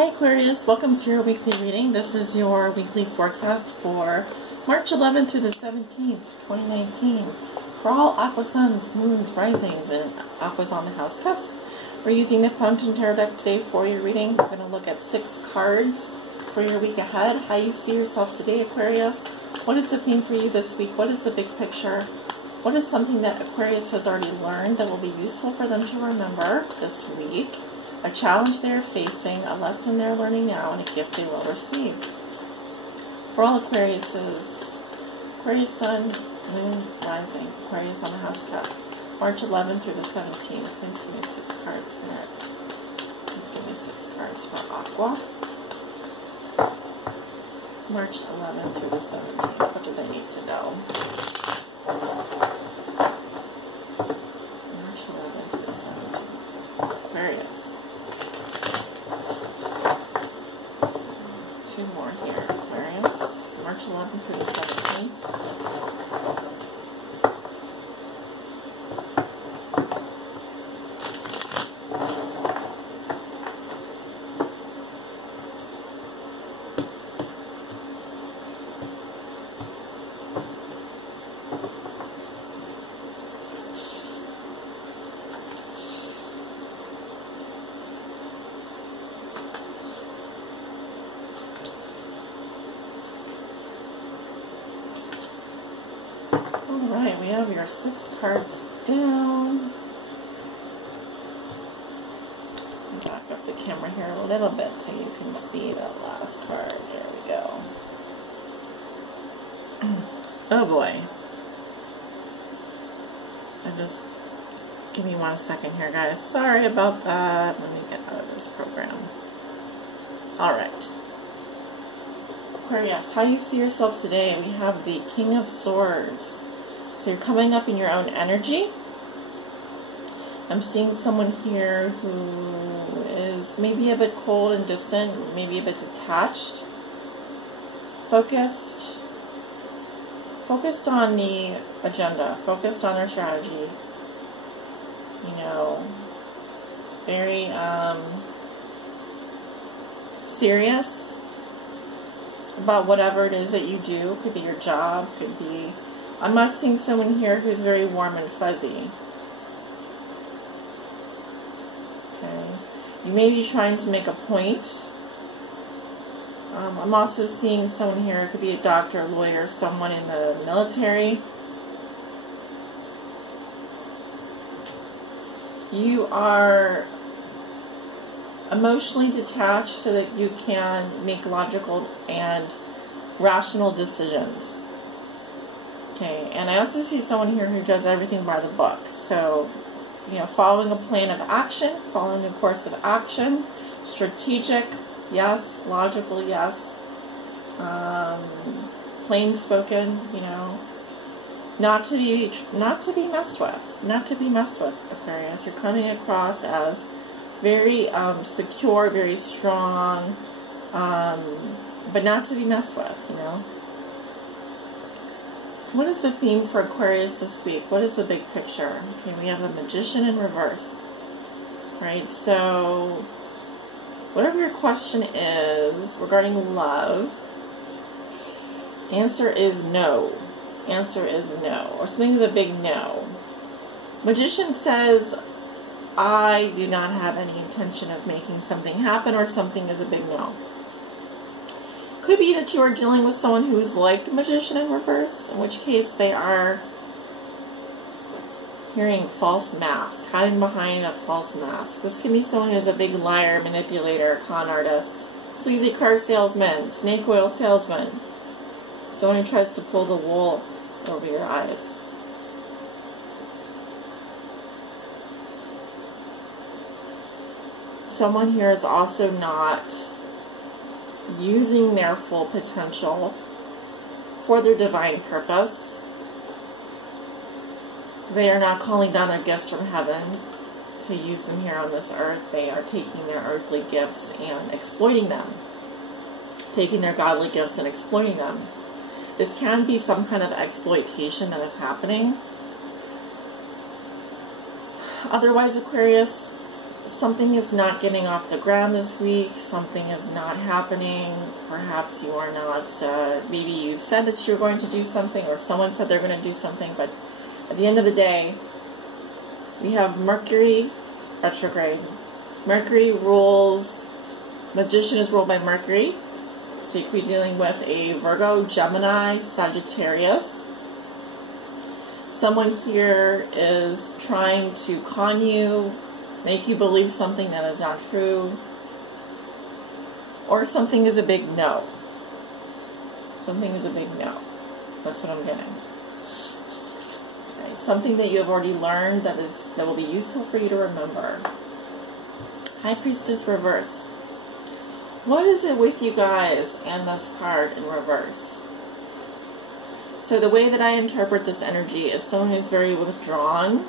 Hi Aquarius, welcome to your weekly reading. This is your weekly forecast for March 11th through the 17th, 2019. For all Aqua Suns, Moons, Risings, and Aquas on the House cusp. We're using the Fountain Tarot deck today for your reading. We're going to look at 6 cards for your week ahead. How you see yourself today, Aquarius. What is the theme for you this week? What is the big picture? What is something that Aquarius has already learned that will be useful for them to remember this week? A challenge they're facing, a lesson they're learning now, and a gift they will receive. For all Aquariuses, Aquarius Sun, Moon, Rising, Aquarius on the House cusp, March 11th through the 17th. Please give me 6 cards, Spirit. Please give me 6 cards for Aqua. March 11th through the 17th. What do they need to know? March 11th through the 17th. Aquarius. 2 more here, Aquarius. March 11th through the 17th. Alright, we have your 6 cards down. Back up the camera here a little bit so you can see that last card. There we go. Oh boy. Give me 1 second here, guys. Sorry about that. Let me get out of this program. Alright. Aquarius, how you see yourself today? We have the King of Swords. So you're coming up in your own energy. I'm seeing someone here who is maybe a bit cold and distant, maybe a bit detached, focused on the agenda, focused on their strategy, you know, very serious about whatever it is that you do. Could be your job, could be, I'm not seeing someone here who's very warm and fuzzy. Okay. You may be trying to make a point. I'm also seeing someone here, it could be a doctor, lawyer, someone in the military. You are emotionally detached so that you can make logical and rational decisions. Okay, and I also see someone here who does everything by the book. So, you know, following a plan of action, following a course of action, strategic, yes, logical, yes, plain spoken, you know, not to be messed with, Aquarius. You're coming across as very secure, very strong, but not to be messed with, you know. What is the theme for Aquarius this week? What is the big picture? Okay, we have a Magician in reverse. Right, so whatever your question is regarding love, answer is no. Answer is no. Or something's a big no. Magician says, I do not have any intention of making something happen, or something is a big no. Could be that you are dealing with someone who is like the Magician in reverse, in which case they are hearing false mask, hiding behind a false mask. This can be someone who's a big liar, manipulator, con artist, sleazy car salesman, snake oil salesman, someone who tries to pull the wool over your eyes. Someone here is also not using their full potential for their divine purpose. They are not calling down their gifts from heaven to use them here on this earth. They are taking their earthly gifts and exploiting them. Taking their godly gifts and exploiting them. This can be some kind of exploitation that is happening. Otherwise, Aquarius, something is not getting off the ground this week. Something is not happening. Perhaps you are not, maybe you said that you're going to do something, or someone said they're going to do something, but at the end of the day, we have Mercury retrograde. Mercury rules, Magician is ruled by Mercury. So you could be dealing with a Virgo, Gemini, Sagittarius. Someone here is trying to con you, make you believe something that is not true, or something is a big no. Something is a big no. That's what I'm getting. Okay. Something that you have already learned that will be useful for you to remember. High Priestess reverse. What is it with you guys and this card in reverse? So the way that I interpret this energy is someone who's very withdrawn,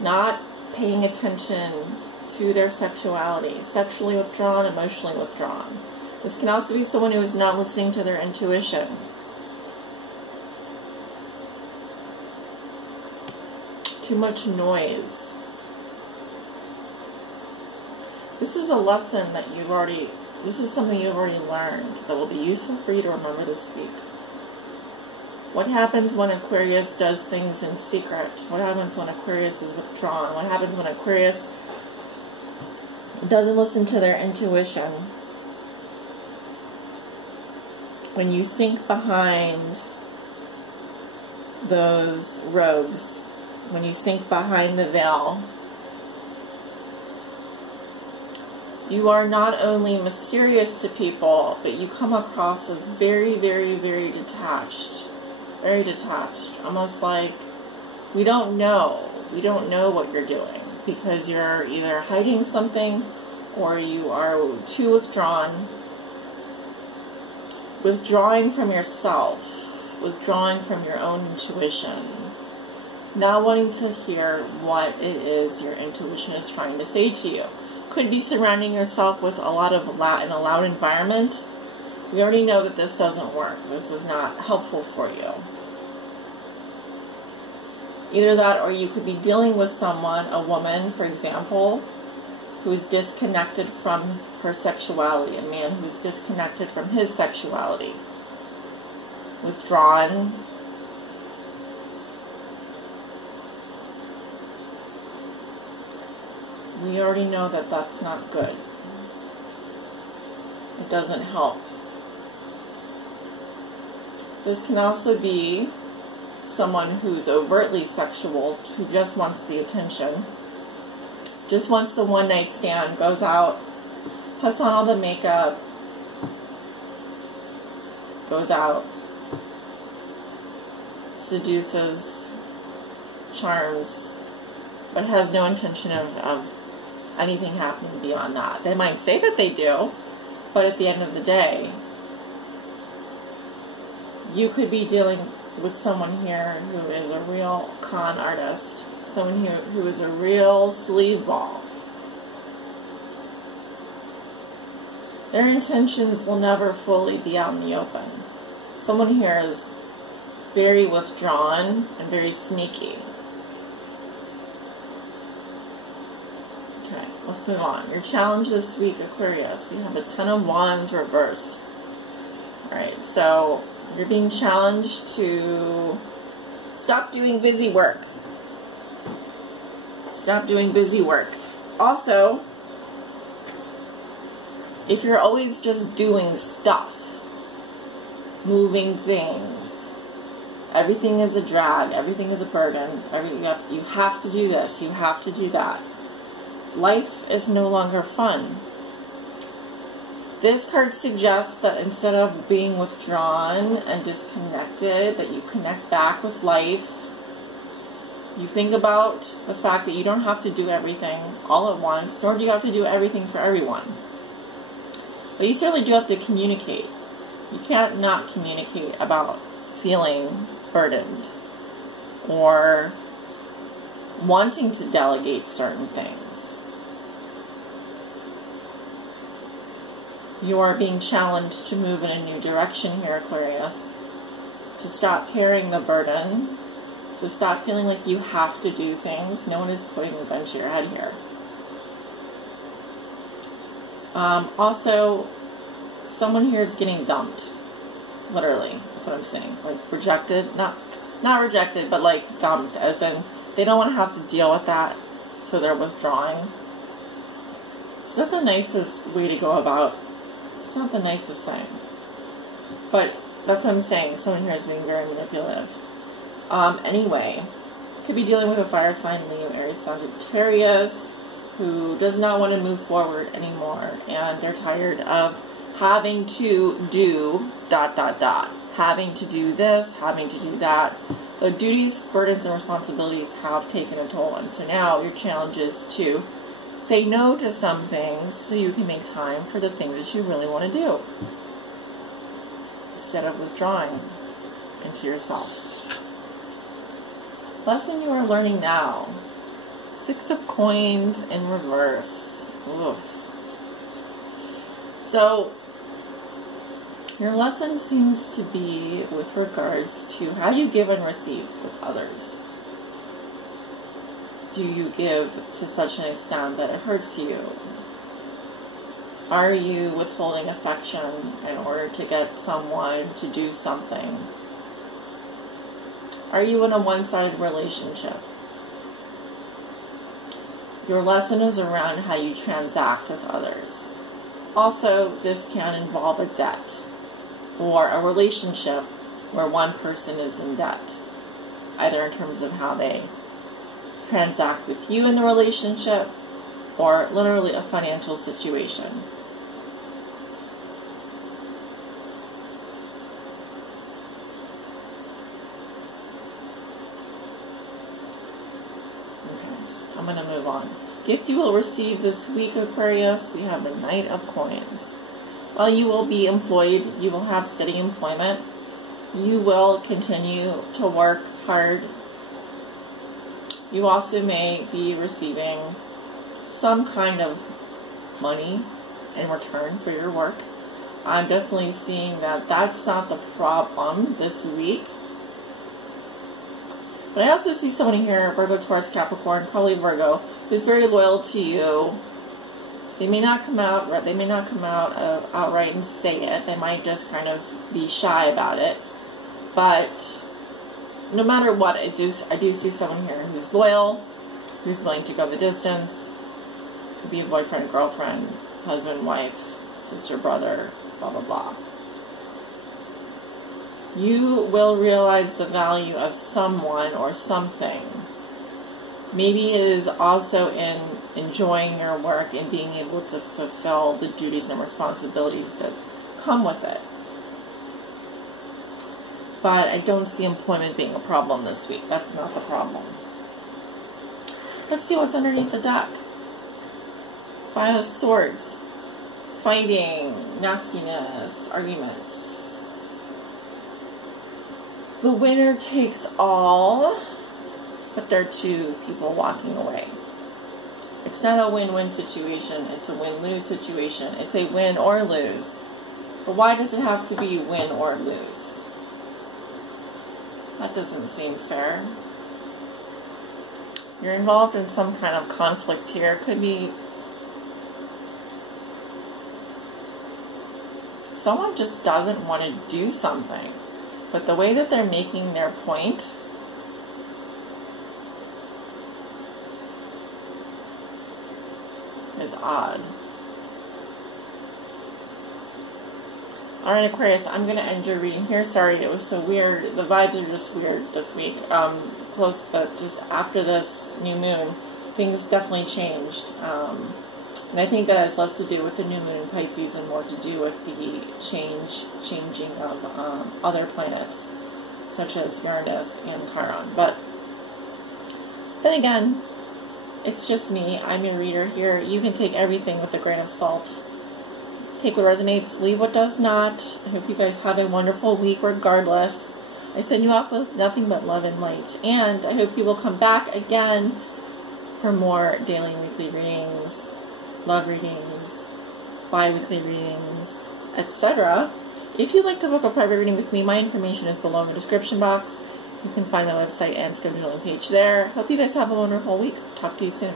not paying attention to their sexuality, sexually withdrawn, emotionally withdrawn. This can also be someone who is not listening to their intuition. Too much noise. This is a lesson that this is something you've already learned that will be useful for you to remember this week. What happens when Aquarius does things in secret? What happens when Aquarius is withdrawn? What happens when Aquarius doesn't listen to their intuition? When you sink behind those robes, when you sink behind the veil, you are not only mysterious to people, but you come across as very, very, very detached. Very detached. Almost like we don't know. We don't know what you're doing because you're either hiding something or you are too withdrawn. Withdrawing from yourself. Withdrawing from your own intuition. Not wanting to hear what it is your intuition is trying to say to you. Could be surrounding yourself with a lot of in a loud environment. We already know that this doesn't work. This is not helpful for you. Either that, or you could be dealing with someone, a woman, for example, who is disconnected from her sexuality, a man who is disconnected from his sexuality, withdrawn. We already know that that's not good. It doesn't help. This can also be someone who's overtly sexual, who just wants the attention, just wants the one night stand, goes out, puts on all the makeup, goes out, seduces, charms, but has no intention of anything happening beyond that. They might say that they do, but at the end of the day, you could be dealing with someone here who is a real con artist, someone who is a real sleazeball. Their intentions will never fully be out in the open. Someone here is very withdrawn and very sneaky. Okay, let's move on. Your challenge this week, Aquarius. We have a Ten of Wands reversed. Alright, so you're being challenged to stop doing busy work. Stop doing busy work. Also, if you're always just doing stuff, moving things, everything is a drag, everything is a burden, you have to do this, you have to do that. Life is no longer fun. This card suggests that instead of being withdrawn and disconnected, that you connect back with life. You think about the fact that you don't have to do everything all at once, nor do you have to do everything for everyone. But you certainly do have to communicate. You can't not communicate about feeling burdened or wanting to delegate certain things. You are being challenged to move in a new direction here, Aquarius. To stop carrying the burden. To stop feeling like you have to do things. No one is putting a gun to your head here. Also, someone here is getting dumped. Literally, that's what I'm saying. Like rejected, not rejected, but like dumped, as in they don't want to have to deal with that, so they're withdrawing. It's not the nicest way to go about. It's not the nicest thing. But that's what I'm saying. Someone here is being very manipulative. Anyway, could be dealing with a fire sign, Leo, Aries, Sagittarius, who does not want to move forward anymore, and they're tired of having to do ... having to do this, having to do that. The duties, burdens, and responsibilities have taken a toll, and so now your challenge is to say no to some things so you can make time for the things that you really want to do, instead of withdrawing into yourself. Lesson you are learning now. 6 of Coins in reverse. Oof. So, your lesson seems to be with regards to how you give and receive with others. Do you give to such an extent that it hurts you? Are you withholding affection in order to get someone to do something? Are you in a one-sided relationship? Your lesson is around how you transact with others. Also, this can involve a debt or a relationship where one person is in debt, either in terms of how they transact with you in the relationship or literally a financial situation. I'm going to move on. Gift you will receive this week, Aquarius. We have the Knight of Coins. While you will be employed, you will have steady employment. You will continue to work hard. You also may be receiving some kind of money in return for your work. I'm definitely seeing that that's not the problem this week. But I also see someone here, Virgo, Taurus, Capricorn, probably Virgo, who's very loyal to you. They may not come out outright and say it. They might just kind of be shy about it. But no matter what, I do see someone here who's loyal, who's willing to go the distance. Could be a boyfriend, girlfriend, husband, wife, sister, brother, blah, blah, blah. You will realize the value of someone or something. Maybe it is also in enjoying your work and being able to fulfill the duties and responsibilities that come with it. But I don't see employment being a problem this week. That's not the problem. Let's see what's underneath the deck. 5 of Swords. Fighting, nastiness, arguments. The winner takes all, but there are 2 people walking away. It's not a win-win situation. It's a win-lose situation. It's a win or lose. But why does it have to be win or lose? That doesn't seem fair. You're involved in some kind of conflict here. Could be someone just doesn't want to do something. But the way that they're making their point is odd. Alright, Aquarius, I'm going to end your reading here. Sorry, it was so weird. The vibes are just weird this week. Just after this new moon, things definitely changed. And I think that has less to do with the new moon in Pisces and more to do with the changing of other planets, such as Uranus and Chiron. But then again, it's just me. I'm your reader here. You can take everything with a grain of salt. Take what resonates, leave what does not. I hope you guys have a wonderful week regardless. I send you off with nothing but love and light. And I hope you will come back again for more daily and weekly readings, love readings, bi-weekly readings, etc. If you'd like to book a private reading with me, my information is below in the description box. You can find my website and scheduling page there. Hope you guys have a wonderful week. Talk to you soon.